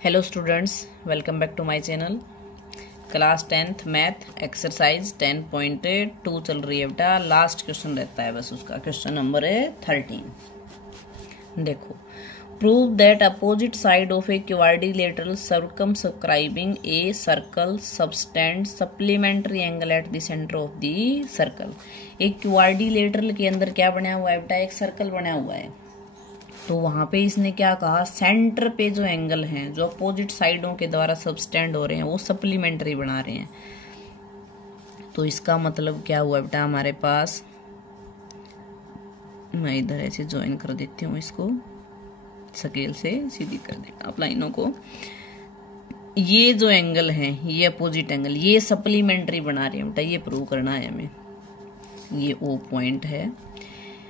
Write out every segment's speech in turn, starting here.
Hello students, welcome back to my channel. Class 10th math exercise 10.2 चल रही है बेटा। लास्ट क्वेश्चन रहता है बस उसका। क्वेश्चन नंबर है 13। देखो, prove that opposite side of a quadrilateral circumscribing a circle subtend supplementary angle at the centre of the circle. एक क्वाड्रिलेटरल के अंदर क्या बना हुआ है बेटा? एक सर्कल बना हुआ है। तो वहां पे इसने क्या कहा, सेंटर पे जो एंगल हैं जो अपोजिट साइडों के द्वारा सबस्टेंड हो रहे हैं वो सप्लीमेंट्री बना रहे हैं। तो इसका मतलब क्या हुआ बेटा हमारे पास, मैं इधर ऐसे ज्वाइन कर देती हूँ, इसको स्केल से सीधी कर देना आप लाइनों को। ये जो एंगल है, ये अपोजिट एंगल, ये सप्लीमेंट्री बना रहे हैं बेटा। ये प्रूव करना है हमें। ये ओ पॉइंट है,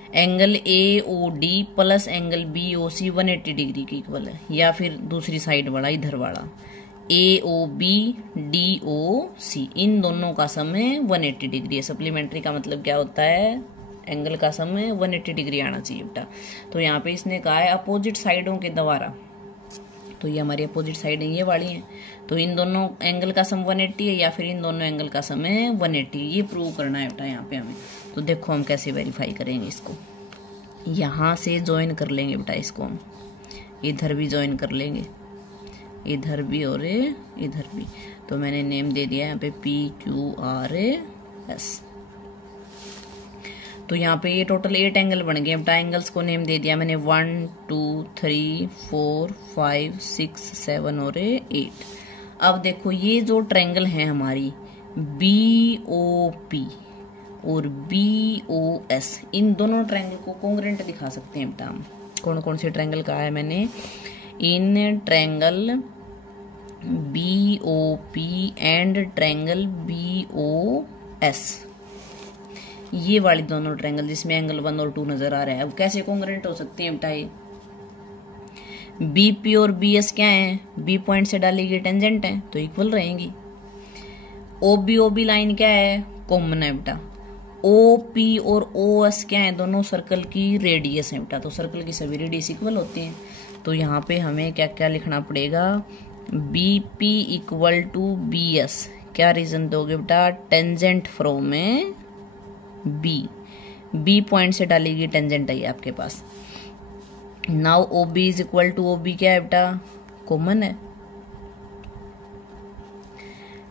angle A O D plus angle B O C 180 degree के इक्वल है। या फिर दूसरी साइड वाला, इधर वाला ए ओ बी डी ओ सी, इन दोनों का सम 180 डिग्री है। सप्लीमेंट्री का मतलब क्या होता है? एंगल का सम 180 डिग्री आना चाहिए बेटा। तो यहाँ पे इसने कहा है अपोजिट साइडों के द्वारा। तो ये हमारी अपोजिट साइड ये वाली है। तो इन दोनों एंगल का सम 180 है या फिर इन दोनों एंगल का सम 180। ये प्रूव करना है बेटा यहाँ पे हमें। तो देखो हम कैसे वेरीफाई करेंगे इसको। यहाँ से ज्वाइन कर लेंगे बेटा इसको हम, इधर भी ज्वाइन कर लेंगे, इधर भी और इधर भी। तो मैंने नेम दे दिया यहाँ पे PQRS। तो यहाँ पे ये टोटल 8 एंगल बन गए बेटा। एंगल्स को नेम दे दिया मैंने 1 2 3 4 5 6 7 और 8। अब देखो ये जो ट्रायंगल है हमारी BOP और BOS, इन दोनों ट्रायंगल को कॉन्ग्रुएंट दिखा सकते हैं बेटा हम। कौन कौन से ट्रायंगल कहा है मैंने? In triangle BOP and triangle BOS, ये वाली दोनों ट्रायंगल जिसमें एंगल 1 और 2 नजर आ रहा है। अब कैसे कॉन्ग्रुएंट हो सकते हैं बेटा ये? BP और BS क्या है? B पॉइंट से डाली गई टेंजेंट है तो इक्वल रहेंगी। OB लाइन क्या है? कॉमन है बेटा। OP और OS क्या है? दोनों सर्कल की रेडियस है बेटा। तो सर्कल की सभी रेडियस इक्वल होती हैं। तो यहाँ पे हमें क्या क्या लिखना पड़ेगा? BP equal to BS। क्या रीजन दोगे बेटा? टेंजेंट फ्रॉम B पॉइंट से डाली गई टेंजेंट है आपके पास। Now OB is equal to OB क्या है बेटा? कॉमन है।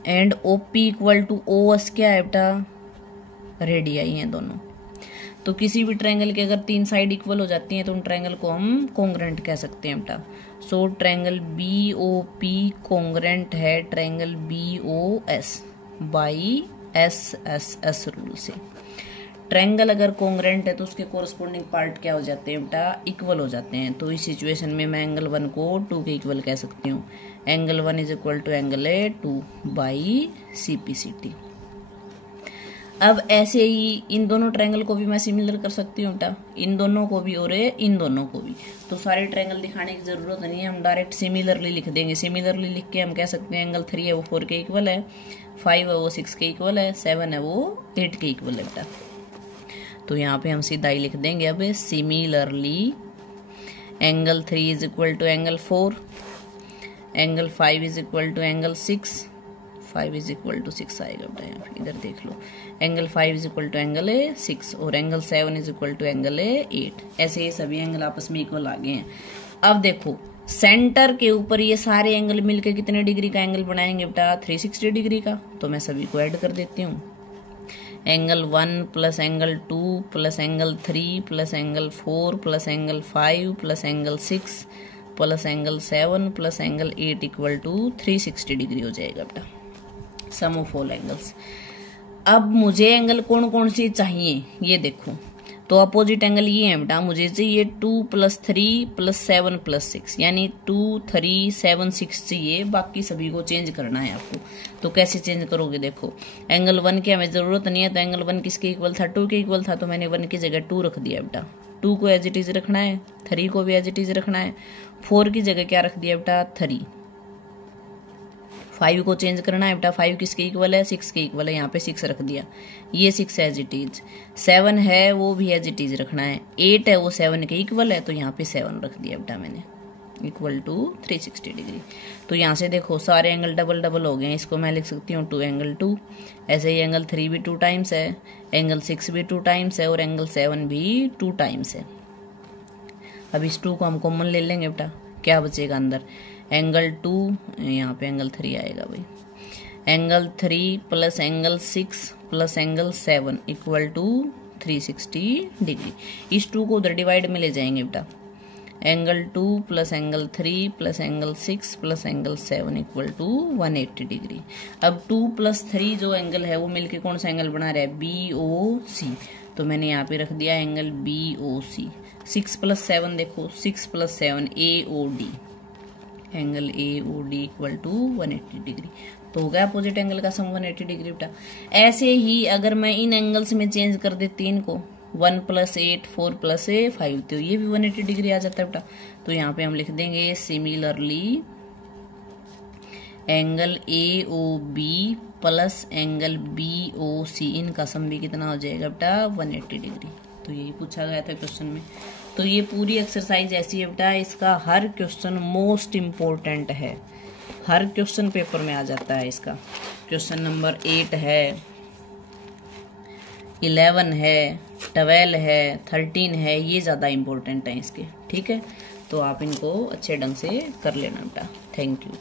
And OP equal to OS क्या है बेटा? रेडियाई हैं दोनों। तो किसी भी ट्रायंगल के अगर 3 साइड इक्वल हो जाती हैं तो उन ट्रायंगल को हम कॉन्ग्रुएंट कह सकते हैं बेटा। सो ट्रायंगल BOP कॉन्ग्रुएंट है triangle BOS by SSS rule से। ट्रायंगल अगर कॉन्ग्रुएंट है तो उसके कोरस्पोंडिंग पार्ट क्या हो जाते हैं बेटा? इक्वल हो जाते हैं। तो इस सिचुएशन में मैं एंगल 1 को 2 के इक्वल कह सकती हूँ। Angle 1 is equal to angle 2 by CPCT। अब ऐसे ही इन दोनों ट्रायंगल को भी मैं सिमिलर कर सकती हूँ बेटा, इन दोनों को भी और इन दोनों को भी। तो सारे ट्रायंगल दिखाने की जरूरत नहीं है, हम डायरेक्ट सिमिलरली लिख देंगे। सिमिलरली लिख के हम कह सकते हैं एंगल 3 है वो 4 के इक्वल है, 5 है वो 6 के इक्वल है, 7 है वो 8 के इक्वल है बेटा। तो यहाँ पे हम सीधा ही लिख देंगे अब similarly angle 3 is equal to angle 4, angle 5 is equal to angle 6, 5 is equal to 6 आएगा बेटा। यहाँ पे इधर देख लो, angle 5 is equal to angle 6 और angle 7 is equal to angle 8। ऐसे ये सभी एंगल आपस में इक्वल आ गए हैं। अब देखो सेंटर के ऊपर ये सारे एंगल मिलकर कितने डिग्री का एंगल बनाएंगे बेटा? 360 डिग्री का। तो मैं सभी को ऐड कर देती हूँ। Angle 1 plus angle 2 plus angle 3 plus angle 4 plus angle 5 plus angle 6 plus angle 7 plus angle 8 equal to 360 degree हो जाएगा बेटा, सम ऑफ ऑल एंगल्स। अब मुझे एंगल कौन कौन सी चाहिए ये देखो। तो अपोजिट एंगल ये है बेटा, मुझे चाहिए 2 + 3 + 7 + 6, यानी 2 3 7 6 चाहिए। बाकी सभी को चेंज करना है आपको। तो कैसे चेंज करोगे? देखो एंगल 1 की हमें जरूरत नहीं है, तो एंगल 1 किसके इक्वल था? 2 के इक्वल था। तो मैंने 1 की जगह 2 रख दिया बेटा। 2 को एज इट इज रखना है, 3 को भी एज इट इज रखना है। 4 की जगह क्या रख दिया बेटा? 3। 5 को चेंज करना है बेटा। 5 किसके इक्वल है? 6 के इक्वल है। यहाँ पे 6 रख दिया। ये 6 एज इट इज। 7 है वो भी एज इट इज रखना है। 8 है वो 7 के इक्वल है, तो यहाँ पे 7 रख दिया बेटा मैंने। Equal to 360 degree. तो यहाँ से देखो सारे एंगल डबल डबल हो गए हैं, इसको मैं लिख सकती हूँ 2 एंगल 2। ऐसे ही एंगल 3 भी 2 टाइम्स है, एंगल 6 भी 2 टाइम्स है और एंगल 7 भी 2 टाइम्स है। अब इस 2 को हम कॉमन ले लेंगे बेटा, क्या बचेगा अंदर, एंगल 2, यहाँ पे एंगल 3 आएगा भाई, angle 3 plus angle 6 plus angle 7 equal to 360 degree. इस 2 को उधर डिवाइड में ले जाएंगे बेटा, angle 2 plus angle 3 plus angle 6 plus angle 7 equal to 180 degree. अब 2 प्लस 3 जो एंगल है वो मिलके कौन सा एंगल बना रहा है, BOC। तो मैंने यहाँ पे रख दिया एंगल BOC। 6 प्लस 7 देखो, 6 plus 7 AOD, angle AOD equal to 180 degree. तो हो गया अपोजिट एंगल का सम 180 डिग्री बेटा। ऐसे ही अगर मैं इन एंगल्स में चेंज कर देती इनको, 1 प्लस 8 4 प्लस 5, तो ये भी 180 डिग्री आ जाता है बेटा। तो यहाँ पे हम लिख देंगे similarly angle AOB plus angle BOC, इनका सम भी कितना हो जाएगा बेटा, 180 डिग्री। तो यही पूछा गया था क्वेश्चन में। तो ये पूरी एक्सरसाइज ऐसी है बेटा, इसका हर क्वेश्चन मोस्ट इम्पोर्टेंट है, हर क्वेश्चन पेपर में आ जाता है इसका। क्वेश्चन नंबर 8 है, 11 है, 12 है, 13 है, ये ज़्यादा इम्पोर्टेंट है इसके, ठीक है। तो आप इनको अच्छे ढंग से कर लेना बेटा। Thank you.